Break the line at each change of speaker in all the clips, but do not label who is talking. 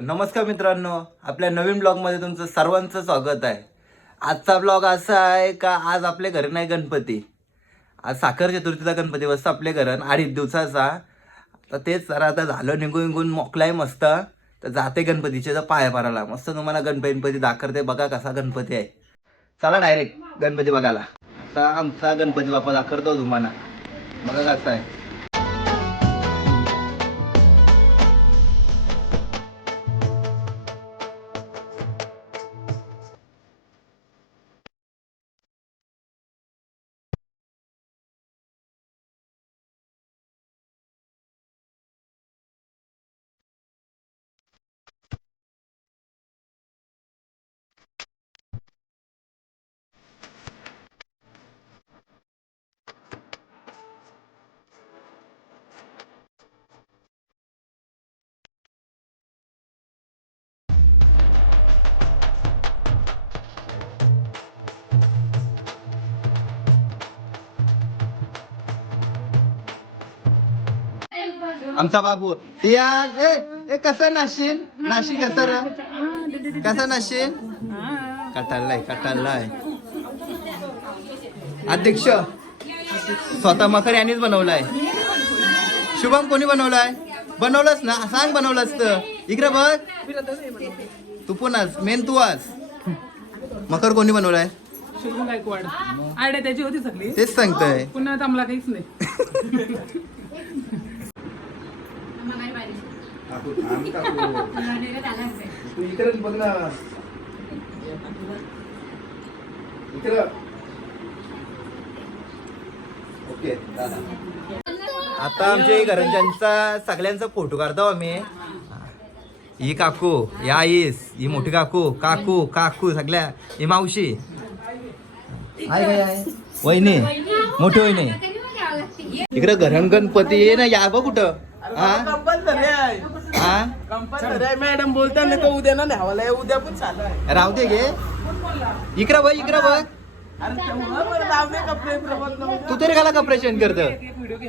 नमस्कार मित्रांनो आपल्या नवीन ब्लॉगमध्ये तुमचं सर्वांचं स्वागत आहे. आजचा ब्लॉग असा आहे का आज आपल्या घरी नाही गणपती. आज साखर चतुर्थीचा गणपती बसतो आपल्या घरात अडीच दिवसाचा. तर तेच जरा आता झालं निघून निघून मोकलाय मस्त. तर जाते गणपतीचे तर पाया पाराला मस्त तुम्हाला गणपती गणपती दाखवते बघा कसा गणपती आहे. चला डायरेक्ट गणपती बघायला. तर आमचा गणपती बाप्पा दाखवतो तुम्हाला. बघा कसा आहे. आमचा बाबू. या ए ए कसा नाशिन? नाशी कसा रा? कसा नाशिन? कटाळलाय कटाळलाय. अध्यक्ष स्वतः मकर यांनीच बनवलाय. शुभम कोणी बनवलाय? बनवलंच ना सांग बनवलंच तर. इकडे बघ. तू पुन्हाच मेन तू आज. मकर कोणी बनवलाय?
शुभम गायकवाड. आयडिया त्याची होती सगळी.
तेच सांगतोय.
पुन्हा आम्हाला काहीच नाही.
तू इकडे बघ ना. इकडे. ओके आता आमच्या घरांच्या सगळ्यांचा फोटो काढतो आम्ही. ही काकू या आईस ही मोठी काकू काकू काकू सगळ्या ही मावशी. आहे वहिनी मोठी वहिनी. इकडे घरण गणपती ये ना या बघ कुठं. हा?
कंपल्सरी आहे
हा
मॅडम बोलताना तो उद्या ना न्यावाला उद्या पण चालू आहे.
राहू दे गे. इकडं बघ इकडं बघ.
कपडे.
तू तरी काला कपरेशन करत.
एक व्हिडिओ घे.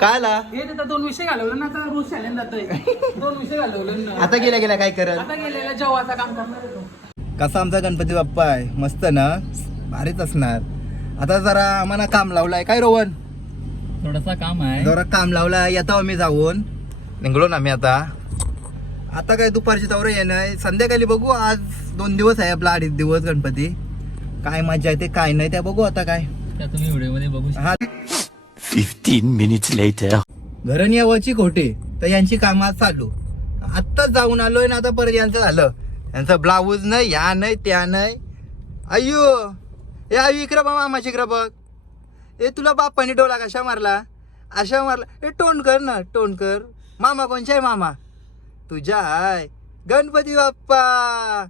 काय ला
हे दोन विषय घालवलं ना आता रोज शाळेत जातोय. दोन विषय घालवले ना.
आता गेल्या गेल्या काय करत?
आता गेलेला जेव्हाचा काम करणार.
कसा आमचा गणपती बाप्पा आहे? मस्त ना? भारीच असणार. आता जरा आम्हाला काम लावलाय. काय रोहन?
थोडासा काम आहे.
जरा काम लावलाय. येतो आम्ही जाऊन. निघलो ना आम्ही आता. आता काय दुपारची तवर येणं संध्याकाळी बघू. आज दोन दिवस आहे आपला अडीच दिवस गणपती. काय मजा येते काय नाही त्या बघू आता काय.
त्या तुम्ही व्हिडिओमध्ये बघू शकता.
हा.
15 minutes later.
घरण यावची खोटे तर यांची कामं चालू. आत्ताच जाऊन आलोय ना आता परत यांचं झालं. यांचं ब्लाऊज नाही या नाही त्या नाही. अय्यो ए आयु इकडं बा मामाची इकडं बघ. ए तुला बाप्पानी डोला कशा मारला? अशा मारला. ए टोन कर ना टोन कर. मामा कोणच्या आहे मामा? तुझ्या आहे गणपती बाप्पा.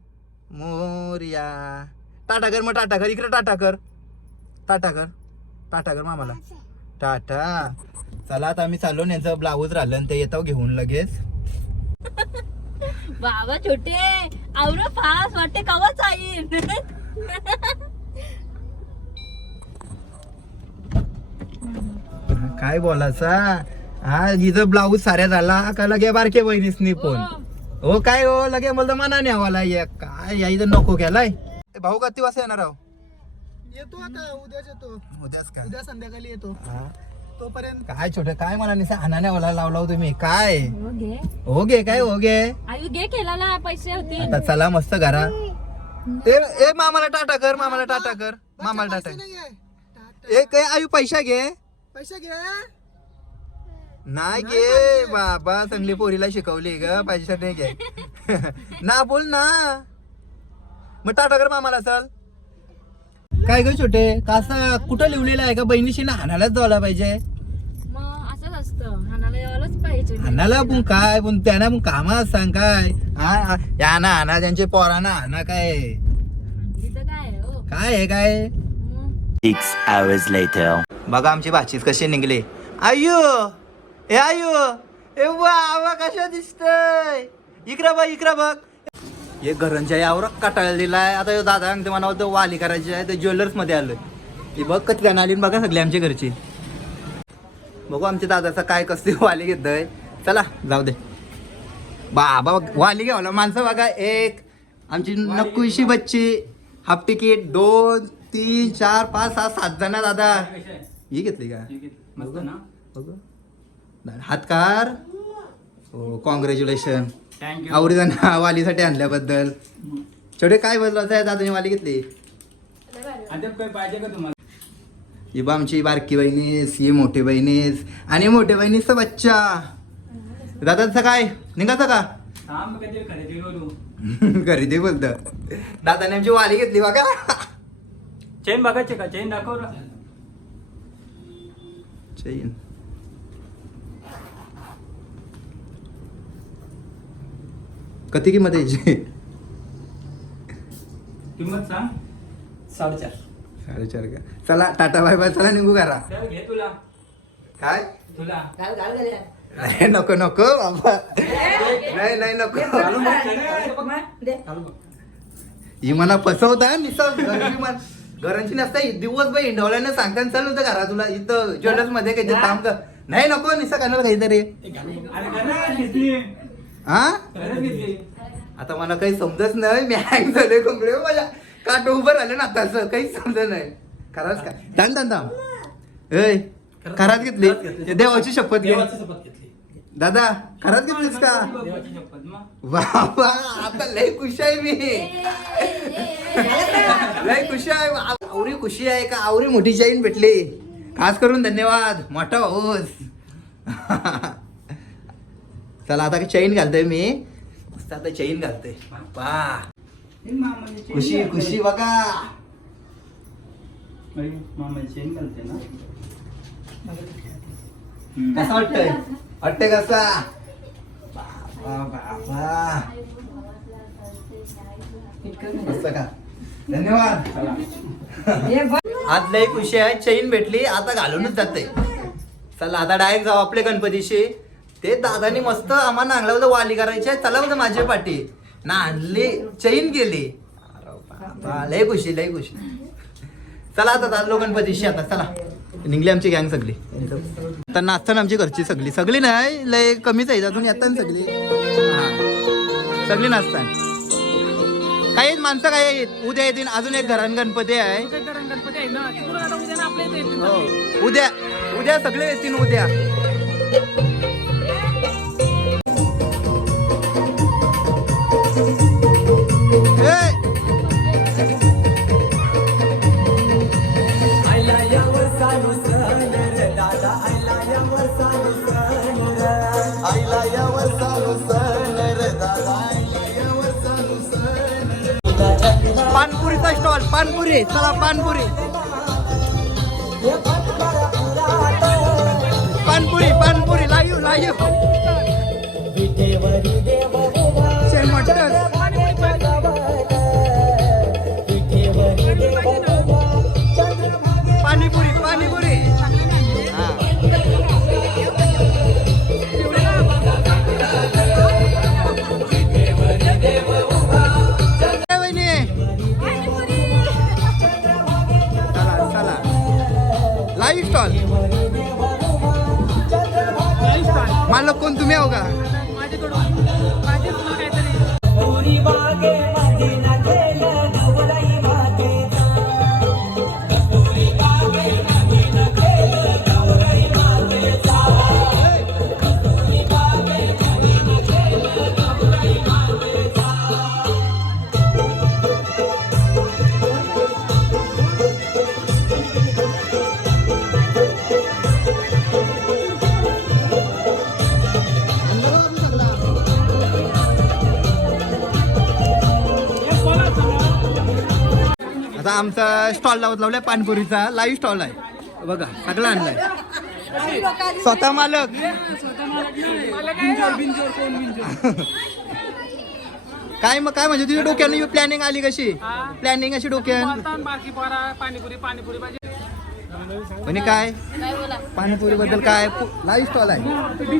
मोर्या. टाटा कर मग टाटा कर. इकडं टाटा कर. टाटा कर. टाटा कर मामाला. टाटा. चला आता आम्ही चाललो यांचं ब्लाऊज राहिलं आणि ते येतो घेऊन लगेच.
बाबा छोटे आवर फास. वाटते कवाच आहे
काय बोलायचा? हा हिचं ब्लाऊज साऱ्या झाला. का लगे बारके बहिणीसनी पण. हो. काय हो लगे बोलतो मनाने हवाला ये काय या इथं नको केलाय. ए, भाऊ किती वाजता येणार आहो?
येतो आता उद्याच येतो.
उद्याच का
उद्या संध्याकाळी येतो.
हा.
तोपर्यंत
काय छोटं काय मनाने हानाने वाला लावला हो तुम्ही काय?
हो
हो गे काय हो गे?
केला पैसे होते.
आता चला मस्त घरा. ते ए मामाला टाटा कर मामाला टाटा कर. मामाला टाटा ए काय आयु पैसा घे.
पैसे घे.
नाही घे बाबा चांगली पोरीला शिकवली ग पैसा नाही घे ना बोल ना. मग टाटा कर मामाला चल. काय ग छोटे कासा कुठं लिवलेलं आहे का बहिणीशी ना हाणालाच जायला पाहिजे.
मग असंच असतं. हाणाला पाहिजे.
पण काय? पण त्यांना पण कामा सांग काय. हा या ना हाना त्यांचे पोरांना हाना काय?
इथं काय आहे, हो?
काय आहे काय?
मग?
Six hours later.
बघा आमची भाचीच कशी निघले. आयु ए आयु. ए वा कशा दिसतय? इकडं बघ इकडं बघ. हे घरांच्या यावर कटाळलेला आहे आता ह्यो दादा सांगते मला होतं वाली करायची आहे. तर ज्वेलर्समध्ये आलोय. ती बघ कधी त्यानं आली न बघा सगळी आमच्या घरची. बघू आमच्या दादाचा काय कसली वाली घेतोय. चला जाऊ दे. बाबा वाली घ्यावला. माणसं बघा एक आमची नक्कुशी बच्ची. हाफ तिकीट दोन तीन चार पाच सहा सात जण दादा. ही घेतली का? बघू. हातकार. हो कॉंग्रॅच्युलेशन
थँक्यू
आवडी जण वालीसाठी आणल्याबद्दल. छोटे काय बदलायचं आहे? दादानी वाली घेतली. ही बा आमची बारकी बहिणीस ही मोठी बहिणीस आणि मोठ्या बहिणीचा बच्चा. दादाचं काय? निघायचं का?
खरेदी
बोलत. दादाने आमची वाली घेतली बघा.
चेन बघायचे का? चेन दाखव.
चैन किती किंमत आहे याची
किंमत सांग. साडेचार.
साडेचार का? चला टाटा बाय बाय चला निघू करा
चल, घे तुला.
काय?
तुला.
अरे नको नको बाबा. नाही नाही नको.
बघ, बघ. बघ.
ही मला फसवता निसं घरची नसता दिवसभर हिंडवल्याने सांगताना चालू होतं घरा तुला. इथं ज्वेलर्समध्ये काहीतरी काम कर नाही नको निसा करणार काहीतरी.
अरे
हा? आता मला काही समजत नाही मी हँग झाले कोंबडे माझ्या काट उभं राहिले ना आता असं काहीच समजत नाही. खरंच का? थांब थांब थांब ऐ खरात घेतली. देवाची शपथ घे.
देवाची शपथ घेतली.
दादा खरात घेतलीस का?
देवाची शपथ मग?
बाबा आता लय खुश आहे मी. लय खुशी आहे. आवरी खुशी आहे का? आवरी मोठी चैन भेटली. खास करून धन्यवाद. मोठा होस चला आता चैन घालतोय मी. मस्त आता चैन घालतोय.
चेन
खुशी. खुशी बघा.
मामाची चेन घालते ना?
कसा वाटतंय? वाटतंय कसा? बाबा बाबा मस्त का? धन्यवाद. आज लय खुशी आहे. चैन भेटली. आता घालूनच जाते चला आता डायरेक्ट जाऊ आपल्या गणपतीशी. ते दादानी मस्त आम्हाला नांगला होतं वाली करायची चला होतं माझ्या पाठी ना आणली चैन गेली लय खुशी लय खुशी. चला आता चाललो गणपतीशी आता चला. निघली आमची गँग सगळी. आता नाचताना आमची घरची सगळी. सगळी नाही लय कमीच आहे अजून येतात ना सगळी. सगळी नाचतात काही माणसं काय आहेत? उद्या येतील अजून एक घरान गणपती आहे. हो. उद्या उद्या सगळे येतील उद्या. पानपुरीचा स्टॉल पानपुरी. चला पानपुरी. पानपुरी पानपुरी. लाईव्ह लाईव्ह पाणीपुरी मालक कोण? तुम्ही आहो का? आता आमचा स्टॉल लावत लावलाय पानपुरीचा. लाईव्ह स्टॉल आहे. बघा सगळं आणलाय. स्वतः मालक. काय मग काय म्हणजे तुझ्या डोक्याने प्लॅनिंग आली कशी? प्लॅनिंग अशी डोक्यान?
पाणीपुरी पाणीपुरी
म्हणजे काय? पाणीपुरी बद्दल काय? लाईव्ह स्टॉल आहे.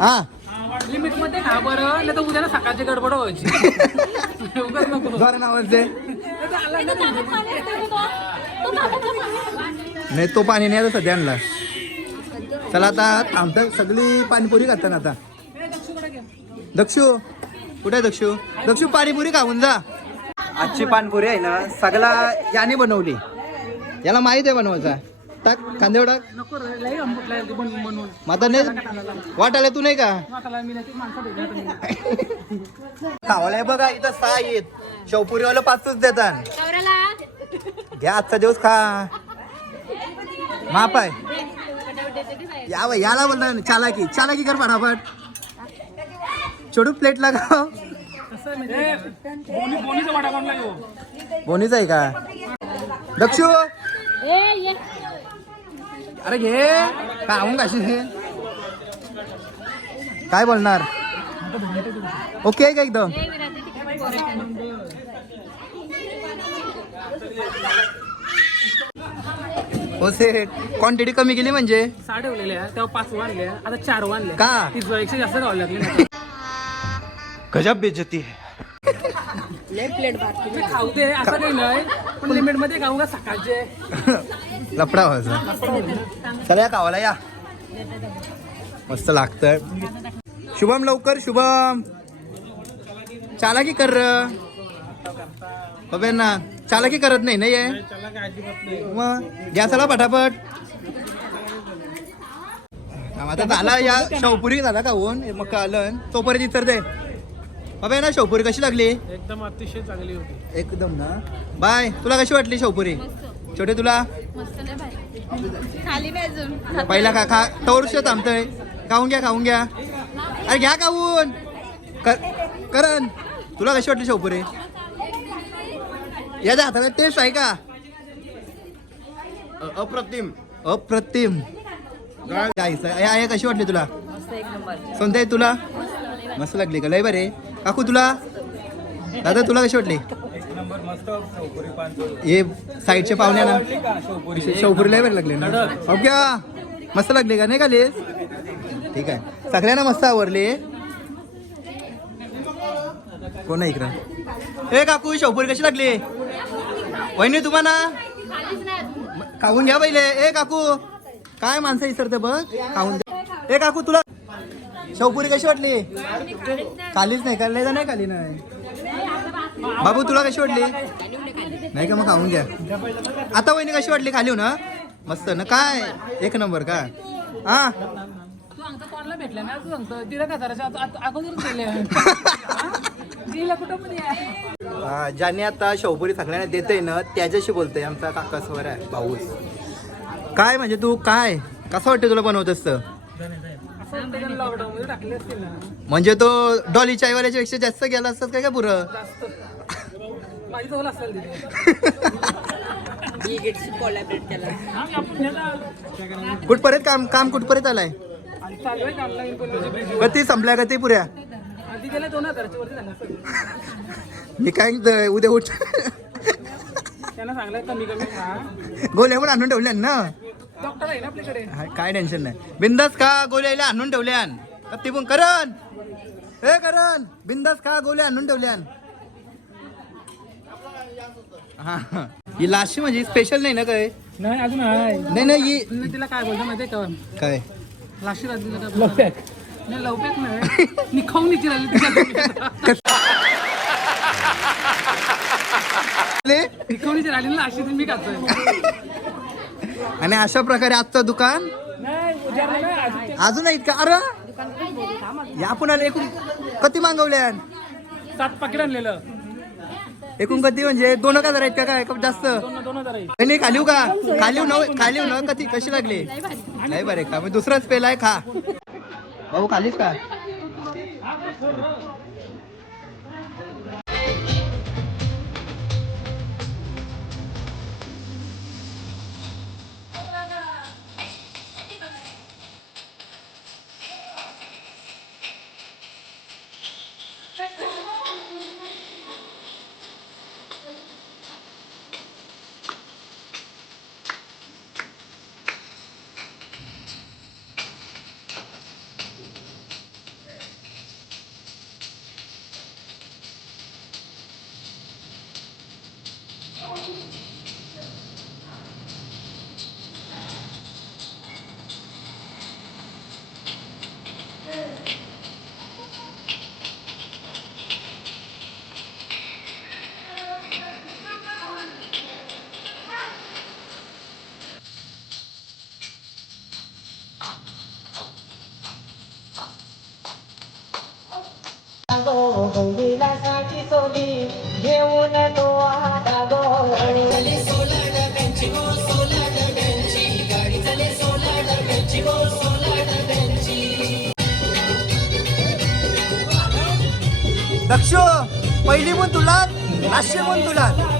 हा.
लिमिटमध्ये खा बरं नाही तर उद्याला सकाळची गडबड व्हायची. उगाच नको.
बरं नावाचे नाही तो पाणी नाही आता सध्या आणला. चला आता आमचं सगळी पाणीपुरी खातात आता. दक्षू कुठे आहे दक्षू? दक्षू पाणीपुरी खाऊन जा. आजची पाणीपुरी आहे ना सगळा याने बनवली. याला माहीत आहे बनवायचा. टाक कांदे टाक.
नको रे, आंबट लागली
आता नाही वाटायला तू नाही का?
वाटाला मी नाही माणसं
बघा इथं सहा येत शेवपुरीवाला पाचच देतात. घ्या आजचा दिवस खा. माप आहे. या बाई, याला बोलता चालाकी चालाकी कर फटाफट. छोटू प्लेट लागा
कसं आहे माहितीये का? बोनी बोनीचा वाटा
आहे का? दक्षू?
ए ये.
अरे घे. खाऊन कशी काय बोलणार? ओके आहे का एकदम हो सेट क्वांटिटी कमी केली म्हणजे?
साडे ठेवलेल्या तेव्हा पाच वाढल्या आता चार वाढल्या
का?
एकशे जास्त लागली
गजब बेजती
मी खाऊ दे असं काही नाही. पण लिमिटमध्ये खाऊ का सकाळचे?
लफडा व्हायचा चला या गावाला या. मस्त लागतंय. शुभम लवकर शुभम. चालाकी कर. र. बघे ना चालाकी करत नाही ना ये? मग घ्या चला पटापट. आता झाला या. शेवपुरी झाला का होऊन मग कळलं तोपर्यंत इतर दे. बाबा ना शेवपुरी कशी लागली?
एकदम अतिशय चांगली होती.
एकदम ना. बाय. तुला कशी वाटली शेवपुरी छोटे तुला?
मस्त नाही भाई खाली नाही अजून.
पहिला का खा. तवरुष थांबतोय खाऊन घ्या खाऊन घ्या. अरे घ्या खाऊन. कर- करण तुला कशी वाटली शेवपुरी याच्या हाताला टेस्ट आहे का?
अप्रतिम.
अप्रतिम. या कशी वाटली तुला? सोनताई तुला? मस्त. लागली का? लय बरे काकू तुला? दादा तुला कशी वाटली? हे साईडच्या पाहुण्या ना? शेवपुरी लय बरे लागले ना? ओके मस्त लागली का? नाही खाली ठीक आहे. सगळ्यांना मस्त आवडली कोण इकडं? ए काकू शेवपुरी कशी लागली? वहिनी तुम्हाला खाऊन घ्या पहिले. ए काकू काय माणसं विसरते बघ? खाऊन द्या ए काकू तुला शेवपुरी कशी वाटली? खालीच नाही का? नाही खाली नाही बाबू तुला कशी वाटली? नाही का मग खाऊन घ्या. आता वहिनी कशी वाटली? खाली हो ना? मस्त ना काय? एक नंबर का? हा?
भेटला ना तू सांगतो तिला
ज्याने आता शेवपुरी सगळ्यांना देते ना त्याच्याशी बोलतोय आमचा काका स्वर आहे भाऊस काय म्हणजे तू काय? कसं वाटतं तुला बनवतस तर?
असं त्याच्या लॉकडाऊन मध्ये टाकले असतील ना?
म्हणजे तो डॉली चायवाल्याच्या पेक्षा जास्त गेला असतात काय का पुरं? कुठपर्यंत काम काम कुठपर्यंत आलाय?
आणि चालू आहे काम लागेल पण bridge
कधी संपल्या का ते पुऱ्या?
गेल्या.
मी काय उद्या उठ गोल्या पण आणून ठेवल्या ना?
डॉक्टर आहे ना आपल्याकडे.
काय टेन्शन नाही. बिंदास का गोल्याला आणून ठेवल्यान. ती पण करण? हे करण बिंदास का गोल्या आणून ठेवल्यान. हा हा. ही लाशी म्हणजे स्पेशल नाही ना काय?
नाही अजून आहे.
नाही नाही ही
मी तिला काय बोलतो माहितीये का?
काय?
लाशी का? लवपॅक. नाही लवपॅक नाही. मी खाऊन निची राहिली तिच्या
ले?
निखवणीची राहिली ना लाशी मी खातोय.
आणि अशा प्रकारे आजचं दुकान?
नाही उजारलं नाही अजून
आहेत का? अरे! या पुन्हा एकूण कधी मागवल्यान
सात पाकिट आणलेलं.
एकूण कधी म्हणजे दोन हजार आहेत का काय? का जास्त. नाही, खालीव का? खालीव न खालीव न कधी कशी लागली? नाही बरे का? मग दुसराच पेलाय खा. भाऊ खालीच का? दक्ष पहिली पण तुला नाश्य पण तुला.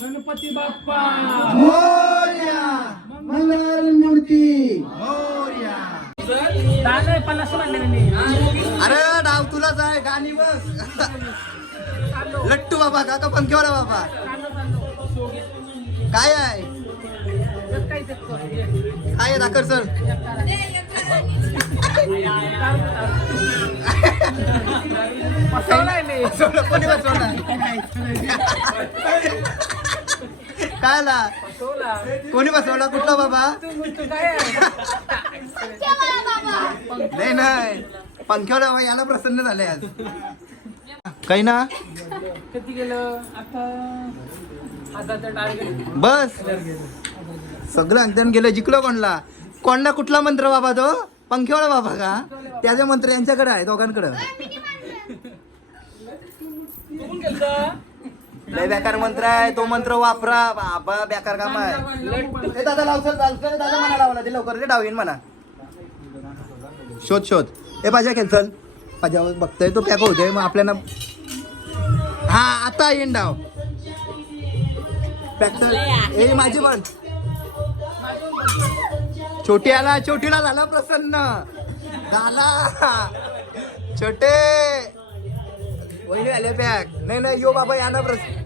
गणपती बाप्पा. दादा पन्नास म्हणले मी.
अरे डाव तुलाच आहे गाणी बस. लट्टू बाबा काका पंख्यावाला बाबा. काय आहे? काय आहे दाखर सर? कोणी बसवलं काय आला कोणी बसवला कुठला बाबा? नाही नाही. पंख्यावाला बाबा याला प्रसन्न झाले आज. काही ना
किती गेलं? आता टार्गेट
बस. सगळं अंगण गेलं. जिंकलो कोणला? कोणला कुठला मंत्र बाबा तो? पंख्यावाला बाबा का? त्याचे मंत्र यांच्याकडे आहे दोघांकडं. लय बेकार मंत्र आहे तो मंत्र वापरा. बाबा बेकार काम आहे. दादा लावसर दादा म्हणा लावला ते लवकर. ते डावीन म्हणा. शोध शोध. ए पाजा कॅन्सल पाजा बघतोय तो पॅक होतोय मग आपल्याला हा आता येईन डाव. पॅक ए माझी पण. छोटी आला छोटीला झाला प्रसन्न. झाला छोटे। वहिनी आले पॅक नाही नाही यो बाबा या ना
प्रश्न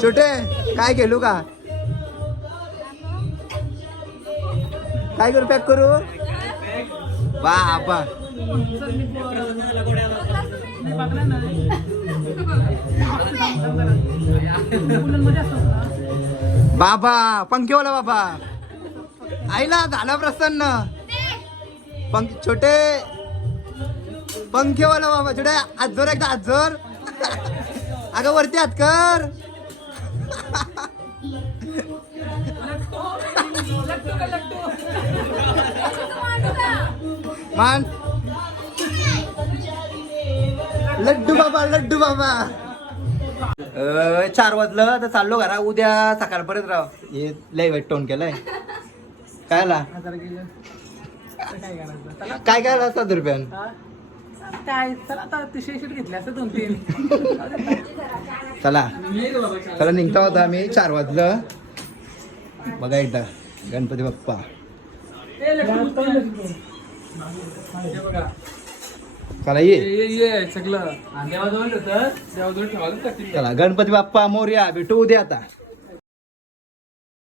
छोटे काय केलू का? काय करू पॅक करू? बाबा.
बा बघणार नाही मुलांमध्ये
बाबा बाबा. आईला झाला प्रसन्न. पंख छोटे. पंखेवाला बाबा छोटे. आजोर एकदा आजोर अगं वरती हात कर. मान. लड्डू बाबा लड्डू बाबा. चार वाजलं तर चाललो घरा. उद्या सकाळपर्यंत राव. हे लय वेट टोन केलाय. काय आला काय काय आला सात रुपयान?
काय चला आता घेतले असं दोन तीन.
चला. चला निघता होता आम्ही चार वाजलं. बघा एकदा गणपती बाप्पा. चला ये.
ये सगळं. देवाजवळ ठेवायला
चला गणपती बाप्पा मोर्या भेटू उद्या आता.